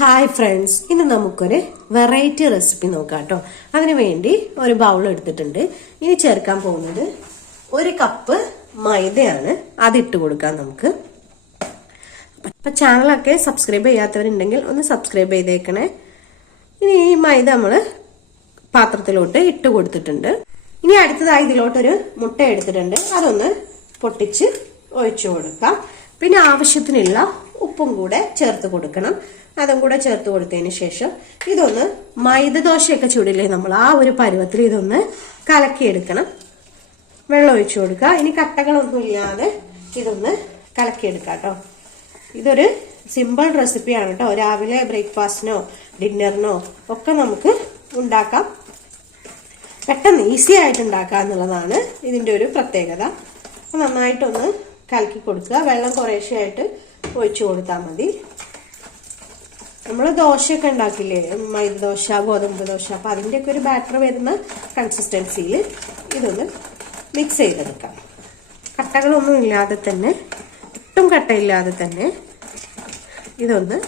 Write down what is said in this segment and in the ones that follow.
Hi friends, ഇന്ന് നമുക്കൊരു variety recipe നോക്കാം കേട്ടോ. അതിനു വേണ്ടി ഒരു ബൗൾ എടുത്തിട്ടുണ്ട്. ഇനി ചേർക്കാൻ പോകുന്നത് 1 കപ്പ് മൈദയാണ്. അതിട്ട് കൊടുക്കാം നമുക്ക്. അപ്പൊ ചാനലൊക്കെ സബ്സ്ക്രൈബ് ചെയ്യാത്തവരുണ്ടെങ്കിൽ ഒന്ന് സബ്സ്ക്രൈബ് ചെയ്തേക്കണേ. ഇനി ഈ മൈദ നമ്മള് പാത്രത്തിലോട്ട് ഇട്ട് കൊടുത്തിട്ടുണ്ട്. ഇനി അടുത്തതായി ഇതിലോട്ടൊരു മുട്ട എടുത്തിട്ടുണ്ട്. അതൊന്ന് പൊട്ടിച്ച് ഒഴിച്ചു കൊടുക്കാം. പിന്നെ ആവശ്യത്തിനുള്ള ഉപ്പും കൂടെ ചേർത്ത് കൊടുക്കണം. അതും കൂടെ ചേർത്ത് കൊടുത്തതിന് ശേഷം ഇതൊന്ന് മൈദ ദോശയൊക്കെ ചൂടില്ലേ നമ്മൾ, ആ ഒരു പരുവത്തിൽ ഇതൊന്ന് കലക്കിയെടുക്കണം. വെള്ളം ഒഴിച്ചു കൊടുക്കുക. ഇനി കട്ടകളൊന്നും ഇല്ലാതെ ഇതൊന്ന് കലക്കിയെടുക്കാം കേട്ടോ. ഇതൊരു സിമ്പിൾ റെസിപ്പിയാണ് കേട്ടോ. രാവിലെ ബ്രേക്ക്ഫാസ്റ്റിനോ ഡിന്നറിനോ ഒക്കെ നമുക്ക് ഉണ്ടാക്കാം. പെട്ടെന്ന് ഈസി ആയിട്ട് ഉണ്ടാക്കാം എന്നുള്ളതാണ് ഇതിന്റെ ഒരു പ്രത്യേകത. നന്നായിട്ടൊന്ന് കലക്കി കൊടുക്കുക. വെള്ളം കുറേശ്ശെയായിട്ട് ഒഴിച്ചു കൊടുത്താൽ മതി. നമ്മൾ ദോശയൊക്കെ ഉണ്ടാക്കില്ലേ, മൈദ ദോശ, ഗോതമ്പ് ദോശ, അപ്പൊ അതിൻ്റെയൊക്കെ ഒരു ബാറ്റർ വരുന്ന കൺസിസ്റ്റൻസിയിൽ ഇതൊന്ന് മിക്സ് ചെയ്തെടുക്കാം. കട്ടകളൊന്നും ഇല്ലാതെ തന്നെ, ഒട്ടും കട്ടയില്ലാതെ തന്നെ ഇതൊന്ന്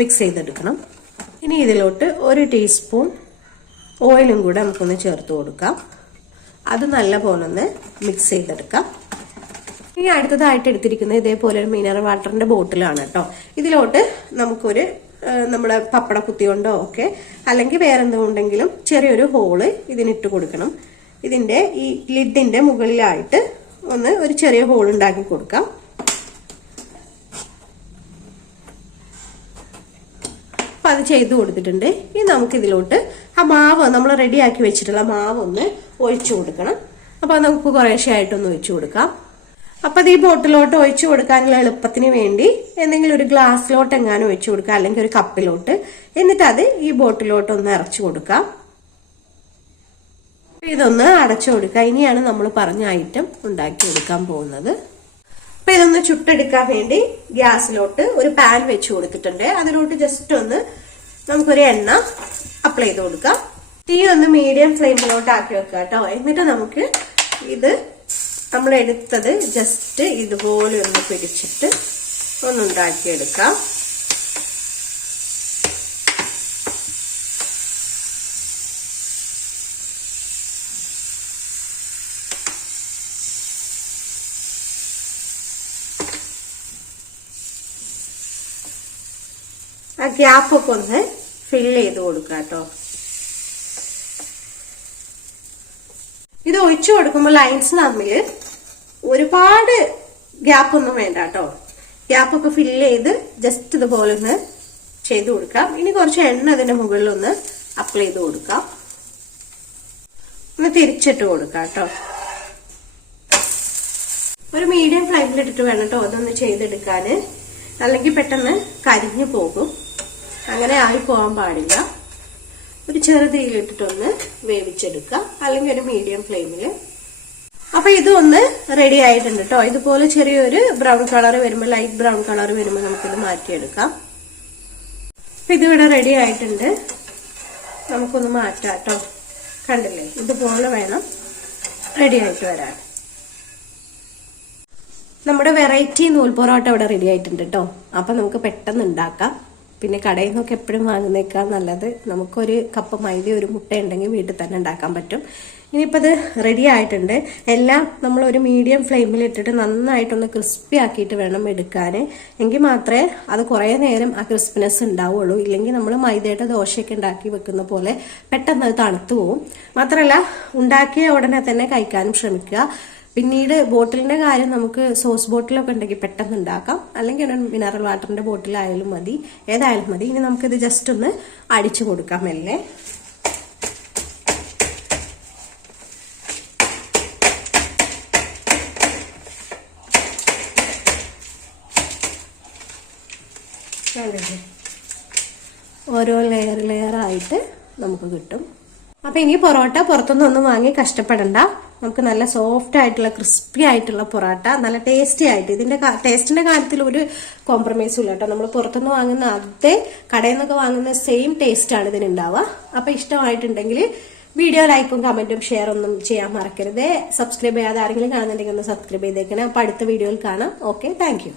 മിക്സ് ചെയ്തെടുക്കണം. ഇനി ഇതിലോട്ട് 1 ടീസ്പൂൺ ഓയിലും കൂടെ നമുക്കൊന്ന് ചേർത്ത് കൊടുക്കാം. അത് നല്ല പോലെ ഒന്ന് മിക്സ് ചെയ്തെടുക്കാം. ഇനി അടുത്തതായിട്ട് എടുത്തിരിക്കുന്നത് ഇതേപോലെ ഒരു മിനറൽ വാട്ടറിന്റെ ബോട്ടിലാണ് കേട്ടോ. ഇതിലോട്ട് നമുക്കൊരു നമ്മുടെ പപ്പട കുത്തി കൊണ്ടോ ഒക്കെ അല്ലെങ്കിൽ വേറെ എന്തുകൊണ്ടെങ്കിലും ചെറിയൊരു ഹോള് ഇതിനിട്ട് കൊടുക്കണം. ഇതിന്റെ ഈ ലിഡിന്റെ മുകളിലായിട്ട് ഒരു ചെറിയ ഹോൾ ഉണ്ടാക്കി കൊടുക്കാം. അപ്പൊ അത് ചെയ്ത് കൊടുത്തിട്ടുണ്ട്. ഇനി നമുക്ക് ഇതിലോട്ട് ആ മാവ് നമ്മൾ റെഡിയാക്കി വെച്ചിട്ടുള്ള മാവ് ഒന്ന് ഒഴിച്ചു കൊടുക്കണം. അപ്പൊ നമുക്ക് കുറേശ്ശെയായിട്ടൊന്ന് ഒഴിച്ചു കൊടുക്കാം. അപ്പൊ ഈ ബോട്ടിലോട്ട് ഒഴിച്ചു കൊടുക്കാനുള്ള എളുപ്പത്തിന് വേണ്ടി എന്തെങ്കിലും ഒരു ഗ്ലാസ്സിലോട്ട് എങ്ങാനും ഒഴിച്ചു കൊടുക്കുക, അല്ലെങ്കിൽ ഒരു കപ്പിലോട്ട്. എന്നിട്ട് അത് ഈ ബോട്ടിലോട്ട് ഒന്ന് ഇറച്ചു കൊടുക്കാം. ഇതൊന്ന് അടച്ചു കൊടുക്കുക. ഇനിയാണ് നമ്മൾ പറഞ്ഞ ഐറ്റം ഉണ്ടാക്കി എടുക്കാൻ പോകുന്നത്. അപ്പൊ ഇതൊന്ന് ചുട്ടെടുക്കാൻ വേണ്ടി ഗ്യാസിലോട്ട് ഒരു പാൻ വെച്ച് കൊടുത്തിട്ടുണ്ട്. അതിലോട്ട് ജസ്റ്റ് ഒന്ന് നമുക്കൊരു എണ്ണ അപ്ലൈ ചെയ്ത് കൊടുക്കാം. തീ ഒന്ന് മീഡിയം ഫ്ലെയിമിലോട്ട് ആക്കി വെക്കുക കേട്ടോ. എന്നിട്ട് നമുക്ക് ഇത് നമ്മൾ എടുത്തത് ജസ്റ്റ് ഇതുപോലെ ഒന്ന് പിടിച്ചിട്ട് ഒന്നുണ്ടാക്കിയെടുക്കാം. ആ ഗ്യാപ്പൊക്കെ ഒന്ന് ഫില്ല് ചെയ്ത് കൊടുക്കാം കേട്ടോ. ഇത് ഒഴിച്ചു കൊടുക്കുമ്പോൾ ലൈൻസ് തമ്മിൽ ഒരുപാട് ഗ്യാപ്പ് ഒന്നും വേണ്ട കേട്ടോ. ഗ്യാപ്പൊക്കെ ഫില്ല് ചെയ്ത് ജസ്റ്റ് ഇതുപോലെ ഒന്ന് ചെയ്ത് കൊടുക്കാം. ഇനി കുറച്ച് എണ്ണ അതിന്റെ മുകളിൽ ഒന്ന് അപ്ലൈ ചെയ്ത് കൊടുക്കാം. ഒന്ന് തിരിച്ചിട്ട് കൊടുക്കാം കേട്ടോ. ഒരു മീഡിയം ഫ്ലെയിമിലിട്ടിട്ട് വേണം കേട്ടോ അതൊന്ന് ചെയ്തെടുക്കാന്, അല്ലെങ്കിൽ പെട്ടെന്ന് കരിഞ്ഞു പോകും. അങ്ങനെ ആയി പോകാൻ പാടില്ല. ഒരു ചെറുതീയിലിട്ടിട്ടൊന്ന് വേവിച്ചെടുക്കുക, അല്ലെങ്കിൽ ഒരു മീഡിയം ഫ്ലെയിമില്. അപ്പൊ ഇതൊന്ന് റെഡി ആയിട്ടുണ്ട് കേട്ടോ. ഇതുപോലെ ചെറിയൊരു ബ്രൗൺ കളർ വരുമ്പോൾ, ലൈറ്റ് ബ്രൗൺ കളർ വരുമ്പോൾ നമുക്കിത് മാറ്റിയെടുക്കാം. അപ്പൊ ഇതിവിടെ റെഡി ആയിട്ടുണ്ട്. നമുക്കൊന്ന് മാറ്റാം കേട്ടോ. കണ്ടില്ലേ, ഇതുപോലെ വേണം റെഡി ആയിട്ട് വരാൻ. നമ്മുടെ വെറൈറ്റി നൂൽ പൊറോട്ട ഇവിടെ റെഡി ആയിട്ടുണ്ട് കേട്ടോ. അപ്പൊ നമുക്ക് പെട്ടെന്ന് ഉണ്ടാക്കാം. പിന്നെ കടയിൽ നിന്നൊക്കെ എപ്പോഴും വാങ്ങുന്നേക്കാൾ നല്ലത് നമുക്കൊരു കപ്പ് മൈദ, ഒരു മുട്ട ഉണ്ടെങ്കിൽ വീട്ടിൽ തന്നെ ഉണ്ടാക്കാൻ പറ്റും. ഇനിയിപ്പോൾ ഇത് റെഡി ആയിട്ടുണ്ട്. എല്ലാം നമ്മൾ ഒരു മീഡിയം ഫ്ലെയിമിൽ ഇട്ടിട്ട് നന്നായിട്ടൊന്ന് ക്രിസ്പി ആക്കിയിട്ട് വേണം എടുക്കാൻ. എങ്കിൽ മാത്രമേ അത് കുറേ നേരം ആ ക്രിസ്പിനെസ് ഉണ്ടാവുള്ളൂ. ഇല്ലെങ്കിൽ നമ്മൾ മൈദയുടെ ദോശയൊക്കെ ഉണ്ടാക്കി വെക്കുന്ന പോലെ പെട്ടെന്ന് അത് തണുത്തു പോവും. മാത്രമല്ല ഉണ്ടാക്കിയ ഉടനെ തന്നെ കഴിക്കാനും ശ്രമിക്കുക. പിന്നീട് ബോട്ടിലിന്റെ കാര്യം, നമുക്ക് സോസ് ബോട്ടിലൊക്കെ ഉണ്ടെങ്കിൽ പെട്ടെന്ന് ഉണ്ടാക്കാം, അല്ലെങ്കിൽ മിനറൽ വാട്ടറിന്റെ ബോട്ടിലായാലും മതി, ഏതായാലും മതി. ഇനി നമുക്കിത് ജസ്റ്റ് ഒന്ന് അടിച്ചു കൊടുക്കാം മെല്ലെ. ഓരോ ലെയർ ആയിട്ട് നമുക്ക് കിട്ടും. അപ്പൊ ഇനി പൊറോട്ട പുറത്തുനിന്നൊന്നും വാങ്ങി കഷ്ടപ്പെടണ്ട. നമുക്ക് നല്ല സോഫ്റ്റ് ആയിട്ടുള്ള ക്രിസ്പി ആയിട്ടുള്ള പൊറോട്ട, നല്ല ടേസ്റ്റി ആയിട്ട്. ഇതിന്റെ ടേസ്റ്റിന്റെ കാര്യത്തിൽ ഒരു കോംപ്രമൈസും ഇല്ല കേട്ടോ. നമ്മൾ പുറത്തുനിന്ന് വാങ്ങുന്ന അതേ കടയിൽ നിന്നൊക്കെ വാങ്ങുന്ന സെയിം ടേസ്റ്റ് ആണ് ഇതിനുണ്ടാവുക. അപ്പൊ ഇഷ്ടമായിട്ടുണ്ടെങ്കിൽ വീഡിയോ ലൈക്കും കമന്റും ഷെയർ ഒന്നും ചെയ്യാൻ മറക്കരുത്. സബ്സ്ക്രൈബ് ചെയ്യാതെ ആരെങ്കിലും കാണുന്നുണ്ടെങ്കിൽ ഒന്ന് സബ്സ്ക്രൈബ് ചെയ്തേക്കണേ. അപ്പൊ അടുത്ത വീഡിയോയിൽ കാണാം. Okay, thank you.